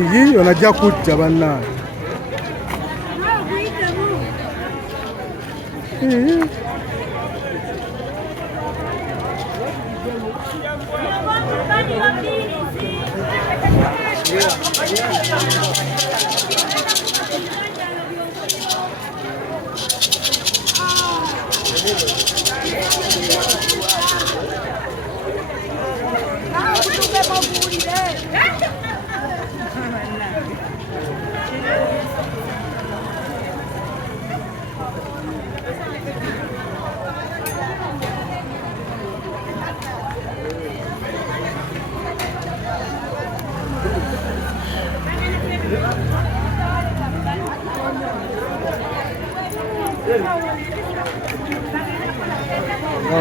iyi onajja kujja bannaye.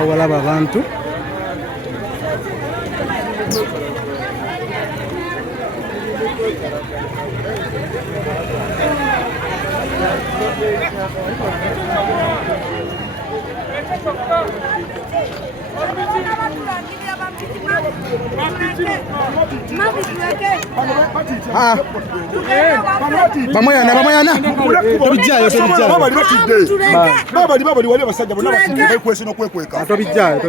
Walaba abantu Bamoyana tobijjayo baba wali basajja bonna batidde kwese no kwekweka tobijjayo